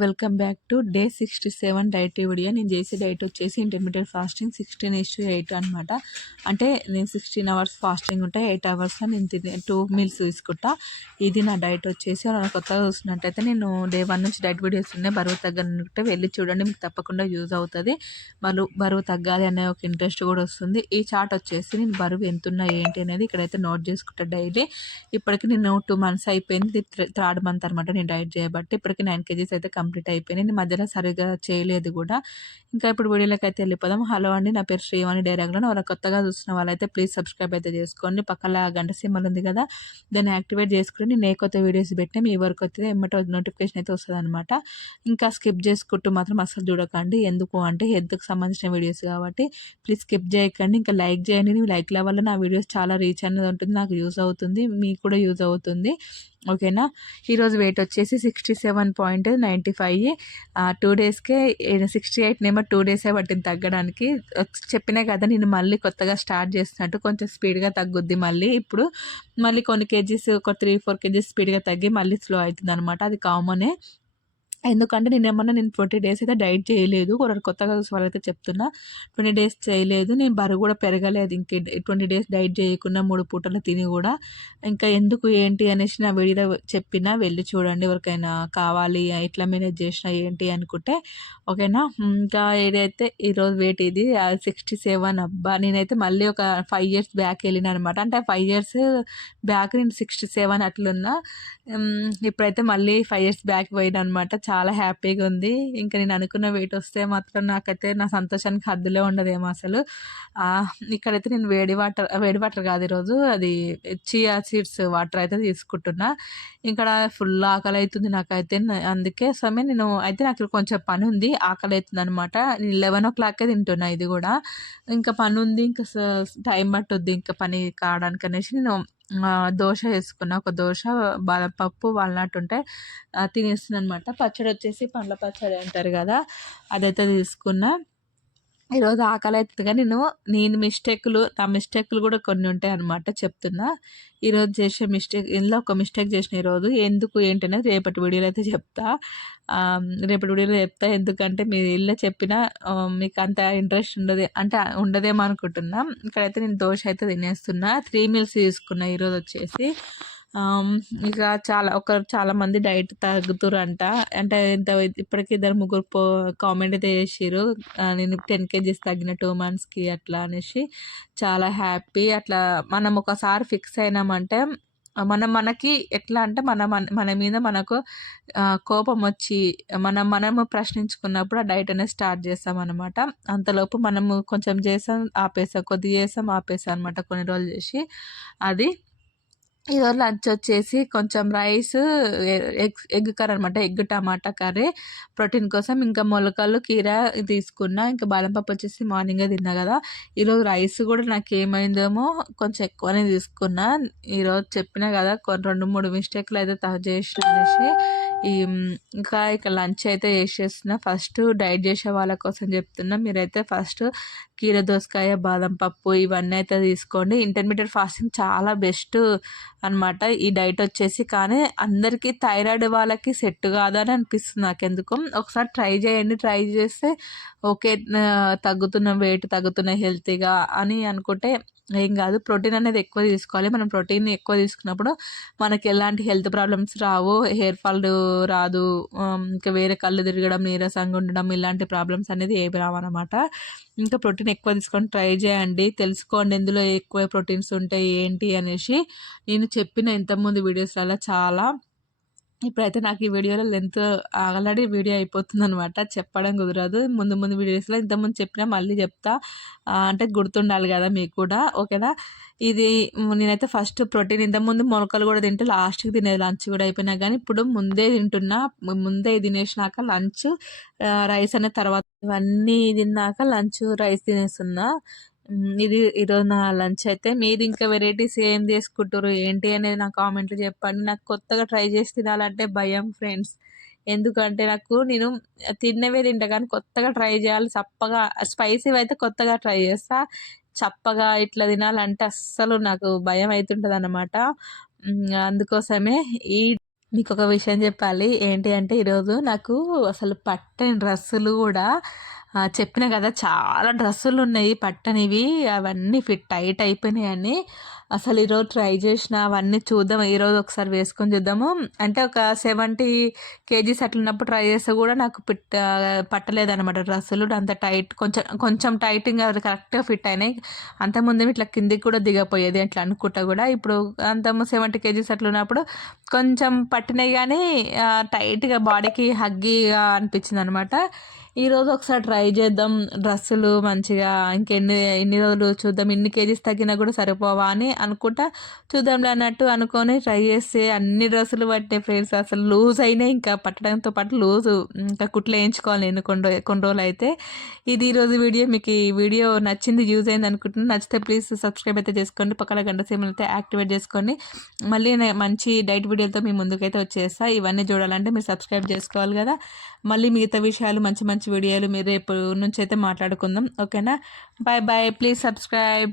Welcome back to day 67 diet video. నేను చేసే diet వచ్చేసి ఇంటర్మీడియట్ ఫాస్టింగ్ 16:8 అనమాట. అంటే నేను 16 అవర్స్ ఫాస్టింగ్ ఉంటాయి, 8 అవర్స్లో నేను తినే 2 మీల్స్ తీసుకుంటా. ఇది నా డైట్ వచ్చేసి. అలా కొత్తగా చూసినట్టయితే నేను డే 1 నుంచి డైట్ వీడియోస్ ఉన్నాయి. బరువు తగ్గనుంటే వెళ్ళి చూడండి, మీకు తప్పకుండా యూజ్ అవుతుంది. బరువు తగ్గాలి అనే ఒక ఇంట్రెస్ట్ కూడా వస్తుంది. ఈ చార్ట్ వచ్చేసి నేను బరువు ఎంతున్నా ఏంటి అనేది ఇక్కడైతే నోట్ చేసుకుంటా డైలీ. ఇప్పటికి నేను 2 months అయిపోయింది. థర్డ్ మంత్ అనమాట నేను డైట్ చేయబట్టి. ఇప్పటికి 9 kgs అయితే కంప్లీట్ అయిపోయినాయి. నేను మధ్యలో సరిగా చేయలేదు కూడా. ఇంకా ఇప్పుడు వీడియోలోకి అయితే వెళ్ళిపోదాం. హలో అండి, నా పేరు శ్రీవాణి డైరెక్ట్లో. వాళ్ళ కొత్తగా చూస్తున్న వాళ్ళైతే ప్లీజ్ సబ్స్క్రైబ్ అయితే చేసుకోండి. పక్కన గంట సింబల్ ఉంది కదా, దాన్ని యాక్టివేట్ చేసుకుని నేను ఏ కొత్త వీడియోస్ పెట్టినా మీ వరకు వస్తే ఎమ్మటో నోటిఫికేషన్ అయితే వస్తుంది అనమాట. ఇంకా స్కిప్ చేసుకుంటూ మాత్రం అసలు చూడకండి. ఎందుకు అంటే హెల్త్కి సంబంధించిన వీడియోస్ కాబట్టి ప్లీజ్ స్కిప్ చేయకండి. ఇంకా లైక్ చేయండి. లైక్ల వల్ల నా వీడియోస్ చాలా రీచ్ అనేది ఉంటుంది, నాకు యూజ్ అవుతుంది, మీకు కూడా యూజ్ అవుతుంది. ఓకేనా. ఈరోజు వెయిట్ వచ్చేసి 67.95. 2 daysకే 68 నేమో 2 days పట్టింది తగ్గడానికి. చెప్పినా కదా నేను మళ్ళీ కొత్తగా స్టార్ట్ చేస్తున్నట్టు, కొంచెం స్పీడ్గా తగ్గుద్ది మళ్ళీ. ఇప్పుడు మళ్ళీ కొన్ని కేజీస్, ఒక 3-4 kgs స్పీడ్గా తగ్గి మళ్ళీ స్లో అవుతుంది అనమాట. అది కామనే. ఎందుకంటే నేను 20 days అయితే డైట్ చేయలేదు. కొత్తగా చూసే వాళ్ళైతే చెప్తున్నా, 20 days చేయలేదు. నేను బరువు కూడా పెరగలేదు. ఇంక 20 days డైట్ చేయకుండా 3 పూటలు తిని కూడా. ఇంకా ఎందుకు ఏంటి అనేసి నా వీడియోలో చెప్పినా, వెళ్ళి చూడండి. ఎవరికైనా కావాలి ఎట్లా మేనేజ్ చేసినా ఏంటి అనుకుంటే. ఓకేనా. ఇంకా ఏదైతే ఈరోజు వెయిట్ ఇది 67. అబ్బా, నేనైతే మళ్ళీ ఒక 5 years బ్యాక్ వెళ్ళిన అనమాట. అంటే 5 years బ్యాక్ నేను 67 అట్లున్నా. ఇప్పుడైతే మళ్ళీ 5 years బ్యాక్ పోయిన అనమాట. చాలా హ్యాపీగా ఉంది. ఇంకా నేను అనుకున్న వెయిట్ వస్తే మాత్రం నాకైతే నా సంతోషానికి హద్దులే ఉండదేమో అసలు. ఇక్కడైతే నేను వేడి వాటర్ కాదు ఈరోజు, అది చియా సీడ్స్ వాటర్ అయితే తీసుకుంటున్నా. ఇక్కడ ఫుల్ ఆకలి అవుతుంది నాకైతే. అందుకే నేను అయితే నాకు కొంచెం పని ఉంది, ఆకలి అవుతుంది అనమాట. నేను 11 o'clockకే తింటున్నా ఇది కూడా. ఇంకా పని ఉంది, ఇంకా టైం పట్టుద్ది ఇంకా పని కావడానికి అనేసి నేను దోశ వేసుకున్నా. ఒక దోశ, బాదం పప్పు, వాల్నట్ ఉంటే తినేస్తున్నా అనమాట. పచ్చడి వచ్చేసి పండ్ల పచ్చడి అంటారు కదా, అదైతే తీసుకున్నా. ఈరోజు ఆకలి అవుతుంది కానీ నేను నా మిస్టేక్లు కూడా కొన్ని ఉంటాయి అనమాట, చెప్తున్నా. ఈరోజు చేసే ఇందులో ఒక మిస్టేక్ చేసిన ఈరోజు. ఎందుకు ఏంటనేది రేపటి వీడియోలో అయితే చెప్తా. ఎందుకంటే మీరు ఇల్లు చెప్పినా మీకు అంత ఇంట్రెస్ట్ ఉండదేమో అనుకుంటున్నా. ఇక్కడైతే నేను దోశ అయితే తినేస్తున్నా. 3 meals తీసుకున్నా ఈరోజు వచ్చేసి. ఇక చాలామంది డైట్ తగ్గుతురంట. అంటే ఇప్పటికి 2-3 కామెంట్ అయితే చేసిర్రు, నేను 10 kgs తగ్గిన 2 monthsకి అట్లా అనేసి. చాలా హ్యాపీ. అట్లా మనం ఒకసారి ఫిక్స్ అయినామంటే మనకి ఎట్లా అంటే మన మీద మనకు కోపం వచ్చి మనము ప్రశ్నించుకున్నప్పుడు ఆ డైట్ అనేది స్టార్ట్ చేస్తామన్నమాట. అంతలోపు మనము కొంచెం చేసాం ఆపేసాం, కొద్దిగా చేసాం ఆపేసాం అనమాట, కొన్ని రోజులు చేసి. అది ఈరోజు లంచ్ వచ్చేసి కొంచెం రైస్, ఎగ్ కర్రీ అనమాట, ఎగ్ టమాటా కర్రీ ప్రోటీన్ కోసం. ఇంకా మొలకలు, కీర తీసుకున్నా. ఇంకా బాదం పప్పు వచ్చేసి మార్నింగే తిన్నా కదా. ఈరోజు రైస్ కూడా నాకు ఏమైందేమో కొంచెం ఎక్కువనే తీసుకున్నా. ఈరోజు చెప్పినా కదా, 2-3 మిస్టేక్లు అయితే చేసిన అనేసి. ఇంకా ఇక లంచ్ అయితే చేసేస్తున్నా. ఫస్ట్ డైట్ చేసే వాళ్ళ కోసం చెప్తున్నా, మీరైతే ఫస్ట్ కీర దోసకాయ, బాదం పప్పు ఇవన్నీ అయితే తీసుకోండి. ఇంటర్మీడియట్ ఫాస్టింగ్ చాలా బెస్ట్ అనమాట ఈ డైట్ వచ్చేసి. కానీ అందరికీ థైరాయిడ్ వాళ్ళకి సెట్ కాదని అనిపిస్తుంది నాకెందుకు. ఒకసారి ట్రై చేయండి. ట్రై చేస్తే ఓకే, వెయిట్ తగ్గుతున్న హెల్తీగా అని అనుకుంటే ఏం కాదు. ప్రోటీన్ అనేది ఎక్కువ తీసుకోవాలి. మనం ప్రోటీన్ ఎక్కువ తీసుకున్నప్పుడు మనకి ఎలాంటి హెల్త్ ప్రాబ్లమ్స్ రావు, హెయిర్ ఫాల్ రాదు, ఇంకా వేరే కళ్ళు తిరగడం, నీరసంగా ఉండడం, ఇలాంటి ప్రాబ్లమ్స్ అనేది ఏమి రావన్నమాట. ఇంకా ప్రోటీన్ ఎక్కువ తీసుకొని ట్రై చేయండి. తెలుసుకోండి ఎందులో ఎక్కువ ప్రోటీన్స్ ఉంటాయి ఏంటి అనేసి. నేను చెప్పిన ఇంతకుముందు వీడియోస్లలో చాలా. ఇప్పుడైతే నాకు ఈ వీడియోలో లెంత్ ఆల్రెడీ వీడియో అయిపోతుంది అనమాట, చెప్పడం కుదరదు. ముందు వీడియోస్లో ఇంతకుముందు చెప్పినా మళ్ళీ చెప్తా, అంటే గుర్తుండాలి కదా మీకు కూడా. ఓకేనా. ఇది నేనైతే ఫస్ట్ ప్రోటీన్, ఇంతకుముందు మొలకలు కూడా తింటే లాస్ట్కి తినేది, లంచ్ కూడా అయిపోయినా. కానీ ఇప్పుడు ముందే తింటున్నా. ముందే తినేసినాక లంచ్, రైస్ అనే తర్వాత ఇవన్నీ తిన్నాక లంచ్, రైస్ తినేస్తున్నా. ఇది ఈరోజు నా లంచ్ అయితే. మీరు ఇంకా వెరైటీస్ ఏం చేసుకుంటారు ఏంటి అనేది నా కామెంట్లో చెప్పండి. నాకు కొత్తగా ట్రై చేసి తినాలంటే భయం ఫ్రెండ్స్. ఎందుకంటే నేను తిన్నవే తింటా, కానీ కొత్తగా ట్రై చేయాలి. చప్పగా స్పైసీ అయితే కొత్తగా ట్రై చేస్తా, చప్పగా ఇట్లా తినాలంటే అస్సలు నాకు భయం అవుతుంటుంది అన్నమాట. అందుకోసమే ఈ మీకు ఒక విషయం చెప్పాలి. ఏంటి అంటే ఈరోజు నాకు అసలు పట్టని డ్రెస్సులు కూడా చెప్పిన కదా చాలా డ్రెస్సులు ఉన్నాయి పట్టనివి. అవన్నీ టైట్ అయిపోయినాయని అసలు ఈరోజు ట్రై చేసిన. అవన్నీ చూద్దాం, ఈరోజు ఒకసారి వేసుకొని చూద్దాము. అంటే ఒక 70 కేజీస్ అట్లున్నప్పుడు ట్రై చేస్తే కూడా నాకు పట్టలేదన్నమాట డ్రెస్సులు. అంత టైట్, కొంచెం కొంచెం టైట్, ఇంకా కరెక్ట్గా ఫిట్ అయినాయి. అంతకుముందు ఇట్లా కిందికి కూడా దిగపోయేది అట్లా అనుకుంటా కూడా. ఇప్పుడు అంత 70 కేజీస్ అట్లా ఉన్నప్పుడు కొంచెం పట్టినాయి కానీ టైట్గా బాడీకి హగ్గీగా అనిపించింది అనమాట. ఈరోజు ఒకసారి ట్రై చేద్దాం డ్రెస్సులు మంచిగా. ఇన్ని రోజులు చూద్దాం, ఇన్ని కేజీస్ తగ్గినా కూడా సరిపోవా అని అనుకుంటా. చూద్దాంలే అన్నట్టు అనుకొని ట్రై చేస్తే అన్ని డ్రెస్సులు పట్టినాయి ఫ్రెండ్స్. అసలు లూజ్ అయినాయి, ఇంకా పట్టడంతో పాటు లూజు, ఇంకా కుట్లు వేయించుకోవాలి నేను కొన్ని రోజులు అయితే. ఇది ఈరోజు వీడియో. మీకు ఈ వీడియో నచ్చింది, యూజ్ అయింది అనుకుంటున్నాను. నచ్చితే ప్లీజ్ సబ్స్క్రైబ్ అయితే చేసుకోండి, పక్కన గంట సేమ్ అయితే యాక్టివేట్ చేసుకోండి. మళ్ళీ మంచి డైట్ వీడియోతో మీ ముందుకైతే వచ్చేస్తా. ఇవన్నీ చూడాలంటే మీరు సబ్స్క్రైబ్ చేసుకోవాలి కదా. మళ్ళీ మిగతా విషయాలు, మంచి మంచి వీడియోలు మీరు రేపు నుంచి అయితే మాట్లాడుకుందాం. ఓకేనా? Bye bye. Please subscribe.